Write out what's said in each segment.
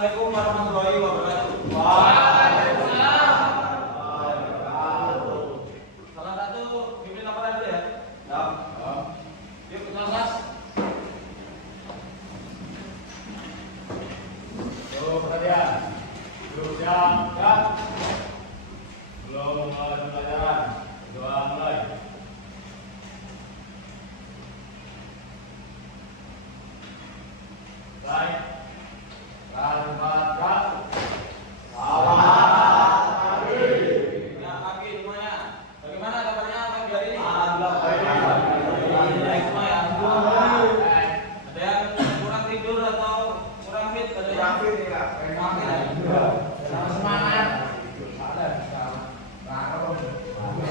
Assalamualaikum warahmatullahi wabarakatuh. Salah satu pimpin laporan dulu ya. Ya. Yuk ke kelas. Yuk perhatian. Yuk siap, siap. Belum mulai pelajaran. Doa mulai. Baik. Selamat pagi. Ya, pagi semuanya. Bagaimana kabarnya pagi hari ini? Alhamdulillah. Baik semua ya. Ada yang kurang tidur atau kurang fit? Ada yang Kurang fit ya. kurang fit ya? Sama semangat.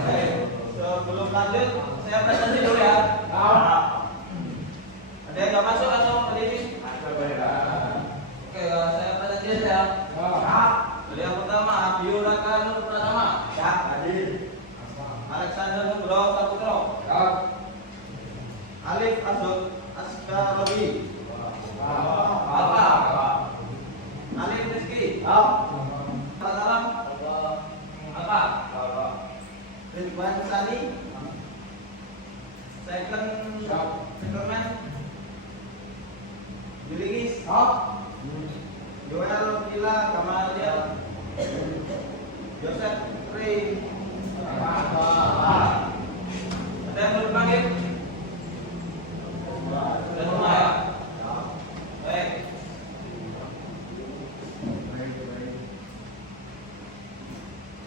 Baik. Sebelum lanjut, saya presentasi dulu ya. Ada yang nggak masuk atau berdiri? Oke, saya presentasi ya. Jadi yang pertama, Abiyur Raka Nur Pratama. Alexander Nugroho Saputro. Alif Azul Askarobi. Alfa. Alif Rizky. Pratama. Alfa. Ridwan Sani. Secondman. Juligis. Joel Gila Kamalian. Joseph Ray. Ada yang belum panggil? Sudah semua ya? Baik.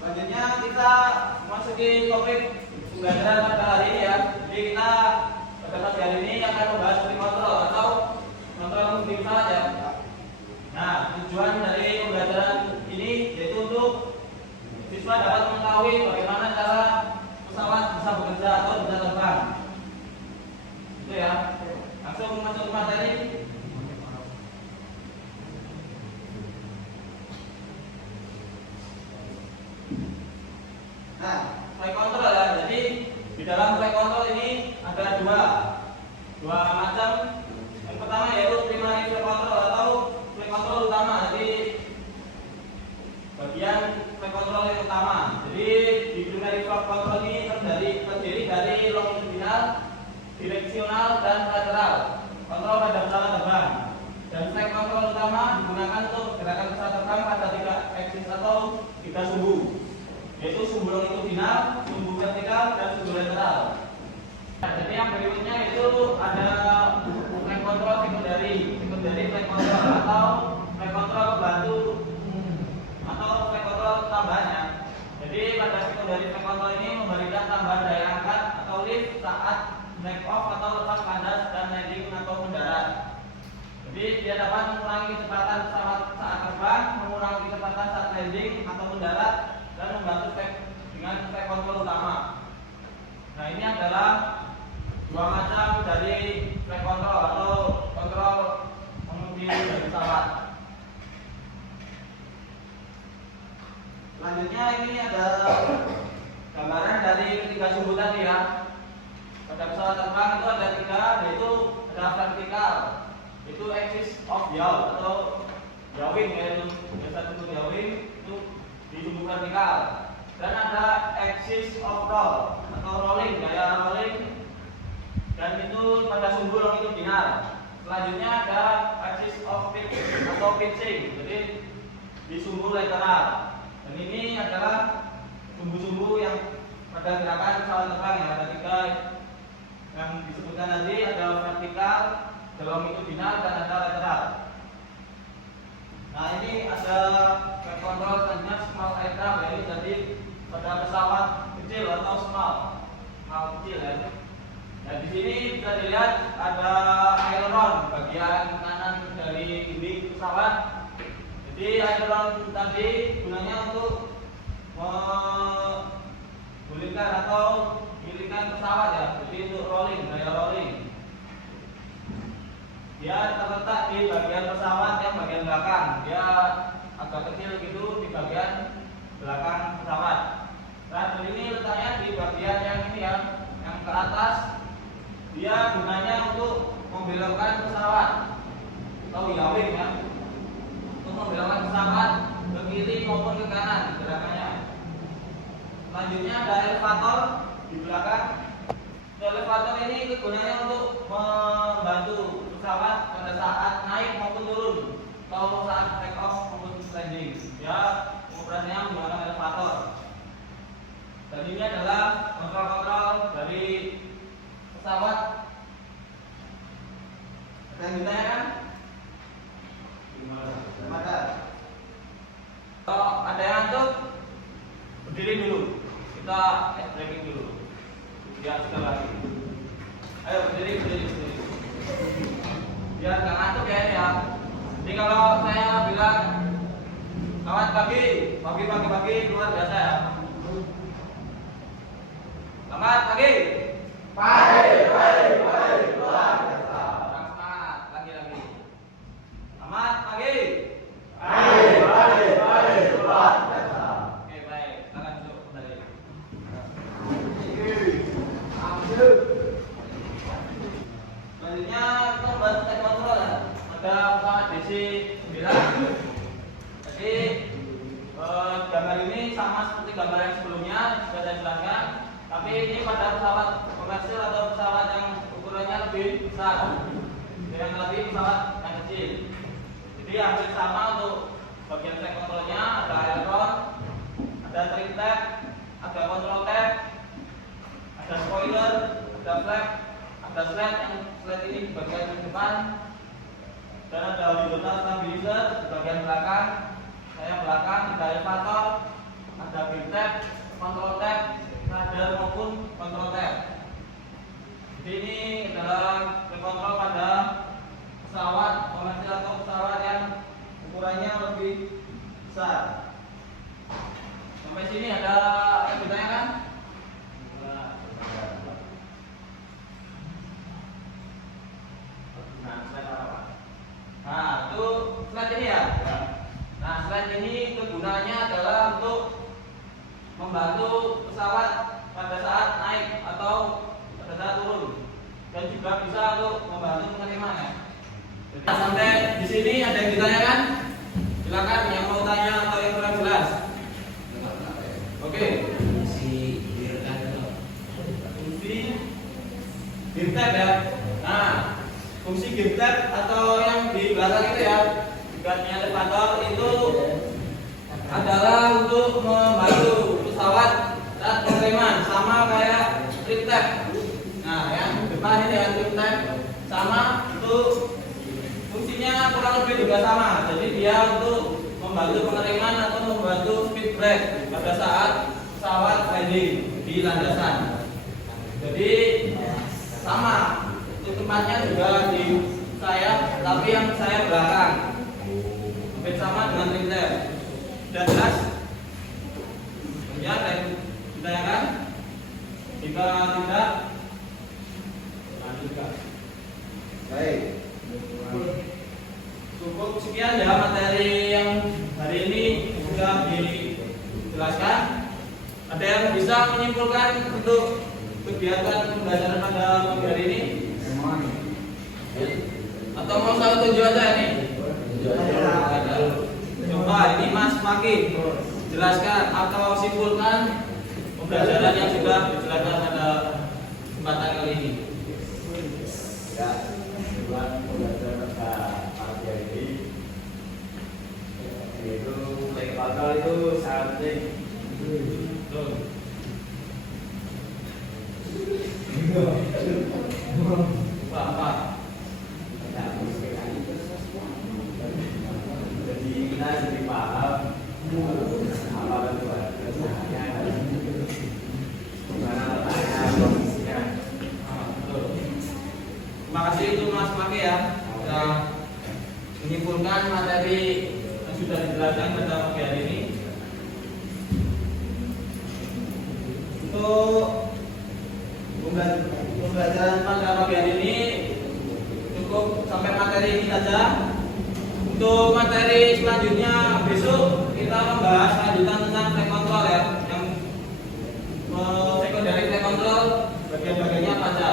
Selanjutnya kita masuki topik pembelajaran pada hari ini ya. Jadi kita pada pagi hari ini akan membahas tentang kontrol atau kontrol mobil saja. Nah, tujuan dari pembelajaran ini yaitu untuk siswa dapat mengetahui bagaimana cara pesawat bisa bekerja atau bisa terbang. Itu ya. Langsung masuk ke materi. Nah, flight control ya. Jadi di dalam flight control ini ada dua macam. Yang pertama yaitu primary flight control atau flight control utama. Jadi bagian flight control yang utama. Jadi di primary flight control ini terdiri dari longitudinal, direksional, dan lateral. Kontrol pada pesawat terbang. Dan flight control utama digunakan untuk gerakan pesawat terbang pada 3 aksis atau 3 sumbu, yaitu sumbu longitudinal, sumbu vertikal, dan sumbu lateral. Nah, jadi yang berikutnya itu ada flight control secondary flight control atau flight control pembantu atau flight control tambahannya. Jadi pada secondary flight control ini memberikan tambahan daya angkat atau lift saat take off atau lepas kandas dan landing atau mendarat. Jadi dia dapat mengurangi kecepatan pesawat saat terbang, mengurangi kecepatan saat landing atau mendarat, dan membantu dengan flight control utama. Nah, ini adalah dua macam dari flight control atau kontrol mengemudi dari pesawat. Selanjutnya ini ada gambaran dari ketiga sumbu tadi ya. Pada pesawat terbang itu ada 3, yaitu ada vertikal, itu axis of yaw atau yawing, yaitu biasa untuk yawing itu di sumbu vertikal. Dan ada axis of roll atau rolling, gaya rolling, dan itu pada sumbu longitudinal. Selanjutnya ada axis of pitch atau pitching, jadi di sumbu lateral. Dan ini adalah sumbu-sumbu yang pada gerakan pesawat terbang ya. Ada 3 yang disebutkan tadi, ada vertikal, ada longitudinal, dan ada lateral. Nah, ini ada flight control selanjutnya small aircraft ya. Ini tadi pada pesawat kecil atau small kecil ya. Nah, di sini bisa dilihat ada aileron bagian kanan dari gimik pesawat. Jadi aileron tadi gunanya untuk menggulingkan atau gilingkan pesawat ya. Jadi untuk rolling, gaya rolling. Dia terletak di bagian pesawat yang bagian belakang. Dia agak kecil gitu di bagian belakang pesawat. Nah, ini letaknya di bagian yang ini ya, yang ke atas. Dia gunanya untuk membelokkan pesawat atau yawing ya, untuk membelokkan pesawat ke kiri maupun ke kanan gerakannya. Selanjutnya ada elevator di belakang. Elevator ini kegunaannya untuk membantu pesawat pada saat naik maupun turun atau saat take off maupun landing. Ya, operasinya menggunakan elevator. Dan ini adalah kontrol-kontrol dari pesawat. Ada yang ditanya kan? Ada. Kalau ada yang ngantuk, berdiri dulu. Kita breaking dulu. Ya, sekali lagi. Ayo berdiri. Biar nggak ngantuk ya. Jadi kalau saya bilang selamat pagi luar biasa ya. Selamat pagi. luar biasa. Kurang semangat, lagi. Selamat pagi. luar biasa. Oke, baik. Silakan duduk kembali. Selanjutnya kita membahas teknik kontrol ya. Ada pesawat DC-9. Jadi gambar ini sama seperti gambar yang sebelumnya sudah saya jelaskan. Tapi ini pada pesawat komersil atau pesawat yang ukurannya lebih besar. Yang lebih pesawat yang kecil. Jadi hampir sama untuk bagian teknik kontrolnya. Ada aileron, ada trim tab, ada control tab, ada spoiler, ada flap, ada slide yang slide ini di bagian depan, dan ada horizontal stabilizer di bagian belakang. Saya belakang, ada elevator, ada beam tab, control tab, radar maupun control tab. Jadi ini adalah kontrol pada pesawat komersil atau pesawat yang ukurannya lebih besar. Sampai sini ada yang ditanyakan? Nah, slide apa? Nah, itu slide ini ya. Nah, slide ini kegunaannya adalah untuk membantu pesawat pada saat naik atau pada saat turun, dan juga bisa untuk membantu penerimaannya. Jadi sampai di sini ada yang ditanyakan? Silakan yang mau tanya atau yang kurang jelas. Oke. Fungsi gear tab ya. Nah, fungsi gear tab atau yang di belakang itu ya, dekatnya elevator itu adalah untuk membantu pesawat saat penerimaan, sama kayak trim tab. Nah, yang depan ini ya trim tab sama, itu fungsinya kurang lebih juga sama. Jadi dia untuk membantu penerimaan atau membantu speed brake pada saat pesawat landing di landasan. Jadi sama, itu tempatnya juga di saya, tapi yang saya belakang hampir sama dengan trim tab. Sudah jelas? Ya, dan ditanyakan? Jika tidak, lanjutkan. Baik. Cukup sekian ya materi yang hari ini sudah dijelaskan. Ada yang bisa menyimpulkan untuk kegiatan pembelajaran pada pagi hari ini? Atau mau saya tunjuk aja ini? Coba ini Mas Maki jelaskan atau simpulkan pembelajaran yang sudah dijelaskan pada kesempatan kali ini. Ya, buat pembelajaran pada pagi hari ini, yaitu teknik kontrol itu sangat penting. Pak. Jadi kita jadi paham apa tujuannya, gimana letaknya, posisinya. Betul. Terima kasih itu Mas Maki ya, sudah menyimpulkan materi yang sudah dijelaskan pada pagi hari ini. Untuk pembelajaran pada pagi hari ini cukup sampai materi ini saja. Untuk materi selanjutnya besok kita membahas lanjutan tentang track control ya, yang secondary track control bagian-bagiannya apa saja.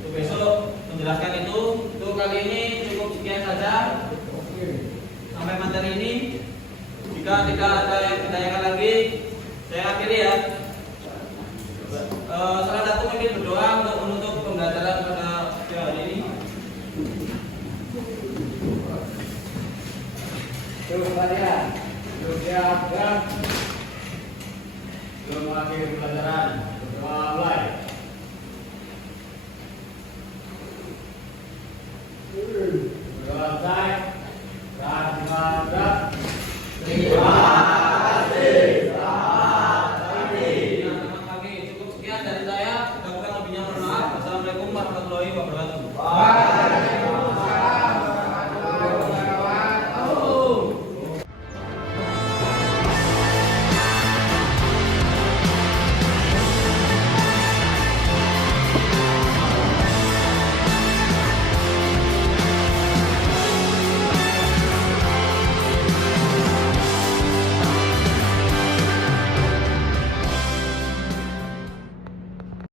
Untuk besok menjelaskan itu. Untuk kali ini cukup sekian saja. sampai materi ini. Jika tidak ada yang ditanyakan lagi, saya akhiri ya. Salah satu mungkin berdoa untuk menutup pembelajaran pada hari ini. Coba ya. Siap. Belum mengakhiri pelajaran. Berdoa mulai. Berdoa selesai. Dan dimaafkan. Terima kasih. Terima kami cukup sekian dari saya. Kurang lebihnya mohon maaf. Wassalamualaikum warahmatullahi wabarakatuh.